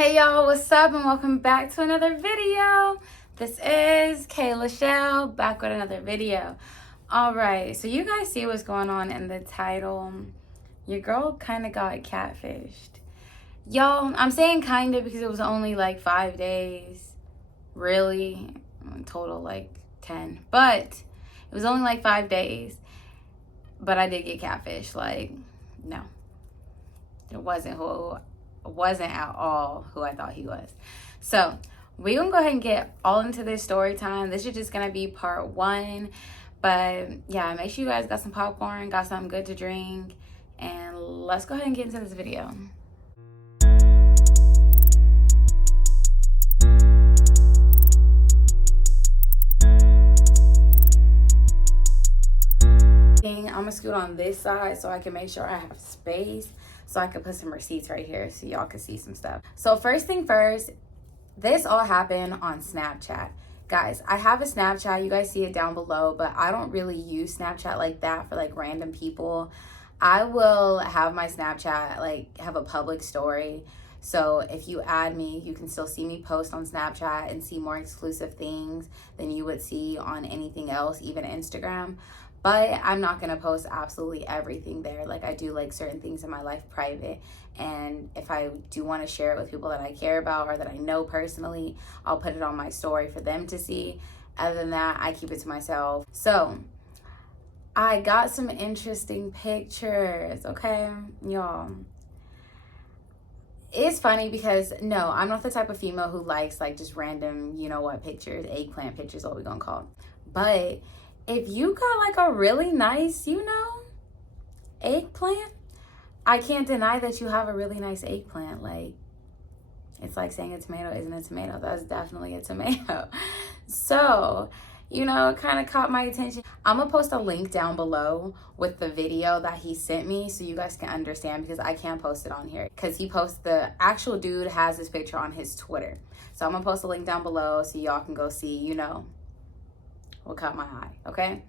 Hey y'all, what's up and welcome back to another video. This is Kay Lachelle back with another video. Alright, so you guys see what's going on in the title. Your girl kind of got catfished. Y'all, I'm saying kind of because it was only like 5 days. Really? Total like 10. But it was only like 5 days. But I did get catfished. Like, no. It wasn't at all who I thought he was. So we're gonna go ahead and get all into this story time. This is just gonna be part 1, but yeah, make sure you guys got some popcorn, got something good to drink, and let's go ahead and get into this video. I'm gonna scoot on this side so I can make sure I have space, so I can put some receipts right here so y'all can see some stuff. So first thing first, this all happened on Snapchat. Guys, I have a Snapchat. You guys see it down below, but I don't really use Snapchat like that for like random people. I will have my Snapchat like have a public story. So if you add me, you can still see me post on Snapchat and see more exclusive things than you would see on anything else, even Instagram. But I'm not gonna post absolutely everything there. Like, I do like certain things in my life private, and if I do want to share it with people that I care about or that I know personally, I'll put it on my story for them to see. Other than that, I keep it to myself. So I got some interesting pictures, okay, y'all. It's funny because no, I'm not the type of female who likes like just random, you know what, pictures, eggplant pictures, what we gonna call them. But if you got like a really nice, you know, eggplant, I can't deny that you have a really nice eggplant. Like, it's like saying a tomato isn't a tomato. That's definitely a tomato. So, you know, it kind of caught my attention. I'm gonna post a link down below with the video that he sent me so you guys can understand, because I can't post it on here because he posts, the actual dude has this picture on his Twitter. So I'm gonna post a link down below so y'all can go see, you know, what caught my eye, okay?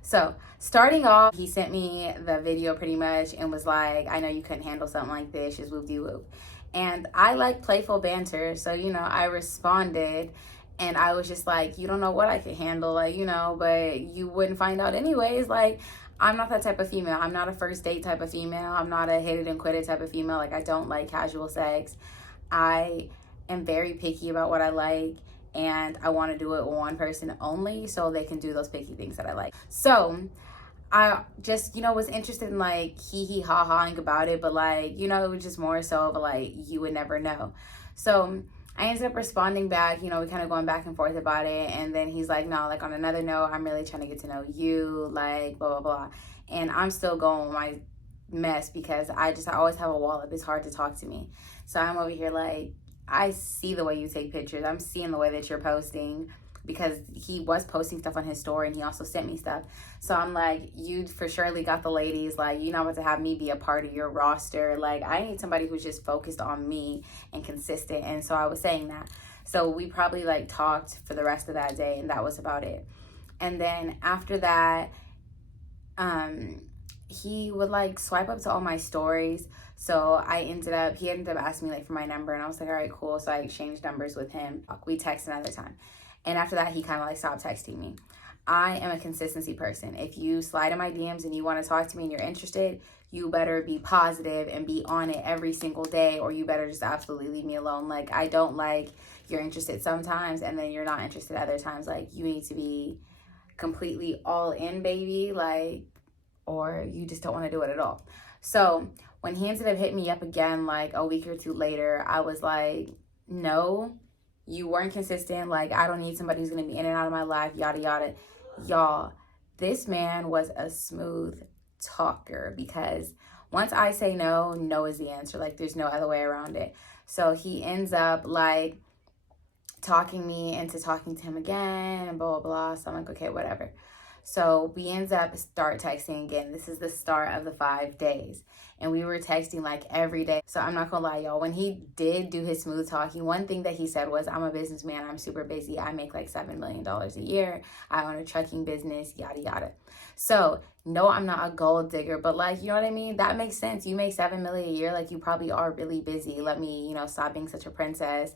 So starting off, he sent me the video pretty much and was like, I know you couldn't handle something like this, just whoop-de-whoop. And I like playful banter, so, you know, I responded and I was just like, you don't know what I could handle, like, you know, but you wouldn't find out anyways. Like, I'm not that type of female. I'm not a first date type of female. I'm not a hit it and quit it type of female. Like, I don't like casual sex. I am very picky about what I like, and I want to do it with one person only so they can do those picky things that I like. So I just, you know, was interested in like hee-hee-ha-haing about it, but like, you know, it was just more so of like, you would never know. So I ended up responding back, you know, we kind of going back and forth about it, and then he's like, no, like on another note, I'm really trying to get to know you, like blah, blah, blah. And I'm still going with my mess because I always have a wall up. It's hard to talk to me. So I'm over here like, I see the way you take pictures. I'm seeing the way that you're posting, because he was posting stuff on his story and he also sent me stuff. So I'm like, you for surely got the ladies. Like, you're not about to have me be a part of your roster. Like, I need somebody who's just focused on me and consistent. And so I was saying that. So we probably like talked for the rest of that day, and that was about it. And then after that, he would like swipe up to all my stories. So he ended up asking me like for my number, and I was like, all right, cool. So I exchanged numbers with him. We text another time. And after that, he kind of like stopped texting me. I am a consistency person. If you slide in my DMs and you want to talk to me and you're interested, you better be positive and be on it every single day, or you better just absolutely leave me alone. Like, I don't like you're interested sometimes and then you're not interested other times. Like, you need to be completely all in, baby. Like, or you just don't want to do it at all. So when he ended up hitting me up again like a week or two later, I was like, no, you weren't consistent. Like, I don't need somebody who's going to be in and out of my life, yada, yada. Y'all, this man was a smooth talker, because once I say no, no is the answer. Like, there's no other way around it. So he ends up like talking me into talking to him again and blah, blah, blah. So I'm like, okay, whatever. So we ended up start texting again. This is the start of the 5 days. And we were texting like every day. So I'm not gonna lie, y'all. When he did do his smooth talking, one thing that he said was, I'm a businessman. I'm super busy. I make like $7 million a year. I own a trucking business, yada, yada. So no, I'm not a gold digger, but like, you know what I mean? That makes sense. You make $7 million a year. Like, you probably are really busy. Let me, stop being such a princess.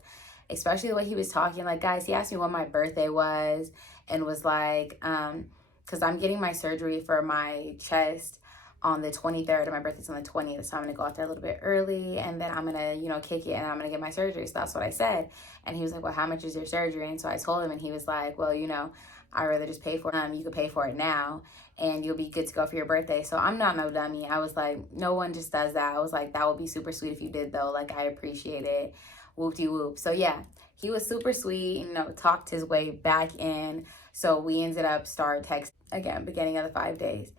Especially the way he was talking. Like, guys, he asked me when my birthday was and was like, because I'm getting my surgery for my chest on the 23rd, and my birthday's on the 20th, so I'm gonna go out there a little bit early, and then I'm gonna, kick it, and I'm gonna get my surgery. So that's what I said. And he was like, well, how much is your surgery? And so I told him, and he was like, well, I'd rather just pay for it. You could pay for it now, and you'll be good to go for your birthday. So I'm not no dummy. I was like, no one just does that. I was like, that would be super sweet if you did, though. Like, I appreciate it. Whoop-de-whoop. So yeah, he was super sweet, talked his way back in. So we ended up start text again, beginning of the 5 days.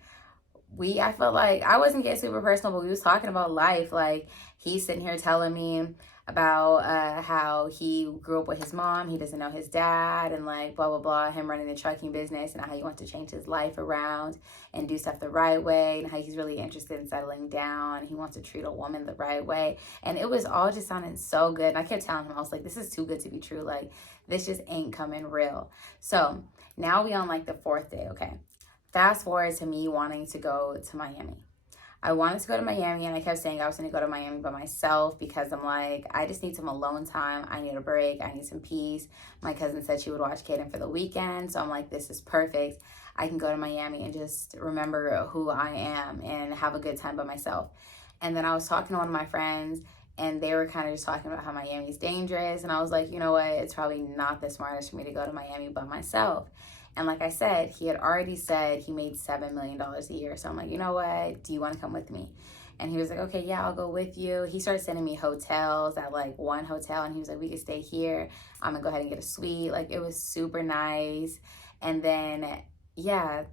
I felt like I wasn't getting super personal, but we was talking about life. Like, he's sitting here telling me about how he grew up with his mom. He doesn't know his dad, and like blah, blah, blah, him running the trucking business, and how he wants to change his life around and do stuff the right way, and how he's really interested in settling down. He wants to treat a woman the right way. And it was all just sounding so good. And I kept telling him, I was like, this is too good to be true. Like, this just ain't coming real. So now we on like the 4th day, okay? Fast forward to me wanting to go to Miami. I wanted to go to Miami, and I kept saying I was going to go to Miami by myself because I'm like, I just need some alone time. I need a break. I need some peace. My cousin said she would watch Kaden for the weekend, so I'm like, this is perfect. I can go to Miami and just remember who I am and have a good time by myself. And then I was talking to one of my friends, and they were kind of just talking about how Miami is dangerous. And I was like, you know what? It's probably not the smartest for me to go to Miami by myself. And like I said, he had already said he made $7 million a year. So I'm like, you know what? Do you want to come with me? And he was like, okay, yeah, I'll go with you. He started sending me hotels at like one hotel. And he was like, we could stay here. I'm going to go ahead and get a suite. Like, it was super nice. And then, yeah,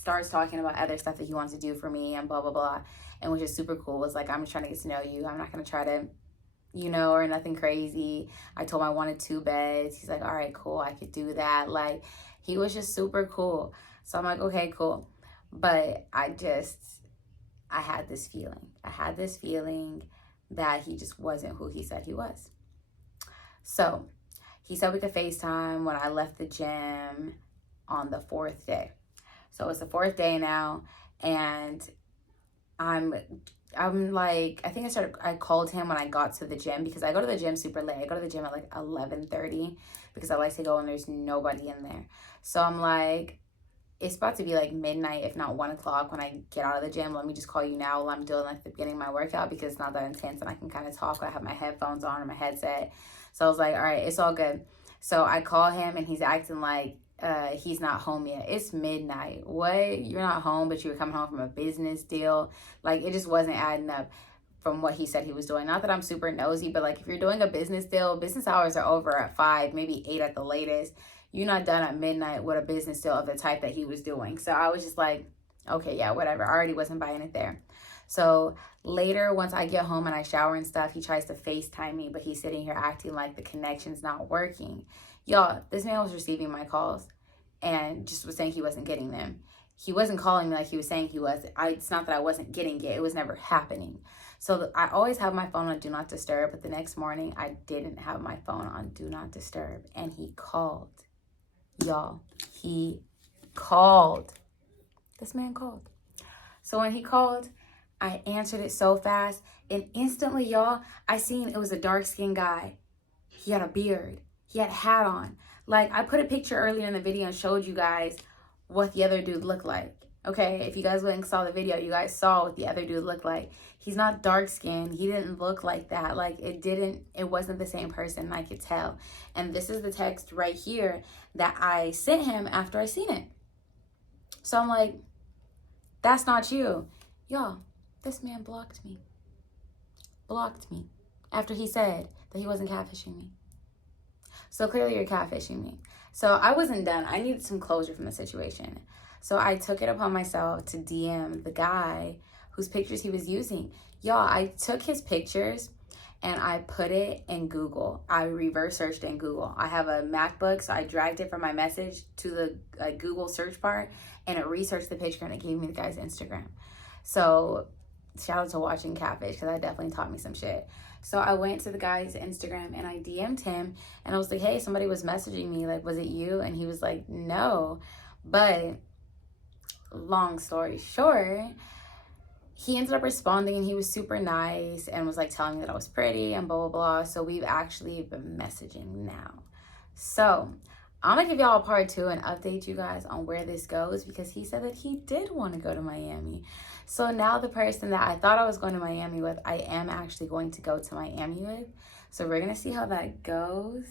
starts talking about other stuff that he wants to do for me and blah, blah, blah. And which is super cool. It's like, I'm just trying to get to know you. I'm not going to try to, or nothing crazy. I told him I wanted 2 beds. He's like, all right, cool, I could do that. Like, he was just super cool. So I'm like, okay, cool. But I had this feeling. I had this feeling that he just wasn't who he said he was. So he said we could FaceTime when I left the gym on the 4th day. So it's the 4th day now, and I'm like, I called him when I got to the gym, because I go to the gym super late. I go to the gym at like 11:30 because I like to go when there's nobody in there. So I'm like, it's about to be like midnight, if not 1 o'clock when I get out of the gym. Let me just call you now while I'm doing like the beginning of my workout, because it's not that intense and I can kind of talk. I have my headphones on or my headset. So I was like, all right, it's all good. So I call him, and he's acting like he's not home yet. It's midnight. What? You're not home, but you were coming home from a business deal? Like, it just wasn't adding up from what he said he was doing. Not that I'm super nosy, but like, if you're doing a business deal, business hours are over at 5, maybe 8 at the latest. You're not done at midnight with a business deal of the type that he was doing. So I was just like, okay, yeah, whatever. I already wasn't buying it there. So later, once I get home and I shower and stuff, he tries to FaceTime me, but he's sitting here acting like the connection's not working. Y'all, this man was receiving my calls and just was saying he wasn't getting them. He wasn't calling me like he was saying he was. It's not that I wasn't getting it. It was never happening. So I always have my phone on Do Not Disturb, but the next morning I didn't have my phone on Do Not Disturb, and he called. Y'all, he called. This man called. So when he called, I answered it so fast, and instantly, y'all, I seen it was a dark-skinned guy. He had a beard. He had a hat on. Like, I put a picture earlier in the video and showed you guys what the other dude looked like. Okay, if you guys went and saw the video, you guys saw what the other dude looked like. He's not dark-skinned. He didn't look like that. Like, it wasn't the same person, I could tell. And this is the text right here that I sent him after I seen it. So I'm like, that's not you. Y'all, this man blocked me. Blocked me after he said that he wasn't catfishing me. So clearly you're catfishing me. So I wasn't done. I needed some closure from the situation. So I took it upon myself to DM the guy whose pictures he was using. Y'all, I took his pictures and I put it in Google. I reverse searched in Google. I have a MacBook, so I dragged it from my message to the Google search bar, and it researched the picture, and it gave me the guy's Instagram. So shout out to watching Catfish, because that definitely taught me some shit. So I went to the guy's Instagram, and I DM'd him, and I was like, hey, somebody was messaging me, like, was it you? And he was like, no. But long story short, he ended up responding, and he was super nice and was like telling me that I was pretty and blah, blah, blah. So we've actually been messaging now. So I'm gonna give y'all a part 2 and update you guys on where this goes, because he said that he did want to go to Miami. So now the person that I thought I was going to Miami with, I am actually going to go to Miami with. So we're gonna see how that goes.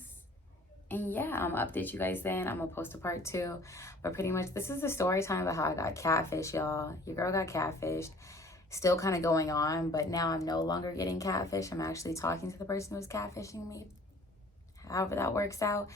And yeah, I'm gonna update you guys then. I'm gonna post a part 2. But pretty much this is the story time about how I got catfished, y'all. Your girl got catfished. Still kind of going on, but now I'm no longer getting catfished. I'm actually talking to the person who's catfishing me, however that works out.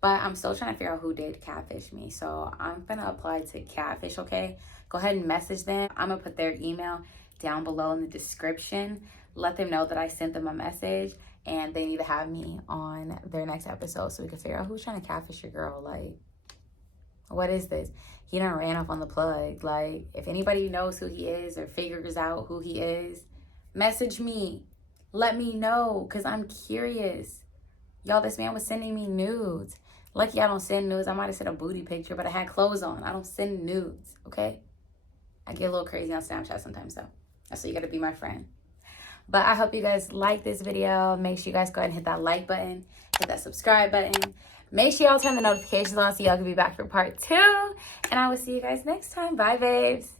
But I'm still trying to figure out who did catfish me. So I'm gonna apply to Catfish, okay? Go ahead and message them. I'm gonna put their email down below in the description. Let them know that I sent them a message and they need to have me on their next episode so we can figure out who's trying to catfish your girl. Like, what is this? He done ran off on the plug. Like, if anybody knows who he is or figures out who he is, message me. Let me know, because I'm curious. Y'all, this man was sending me nudes. Lucky I don't send nudes. I might have sent a booty picture, but I had clothes on. I don't send nudes, okay? I get a little crazy on Snapchat sometimes, though. That's why you got to be my friend. But I hope you guys like this video. Make sure you guys go ahead and hit that like button. Hit that subscribe button. Make sure y'all turn the notifications on so y'all can be back for part 2. And I will see you guys next time. Bye, babes.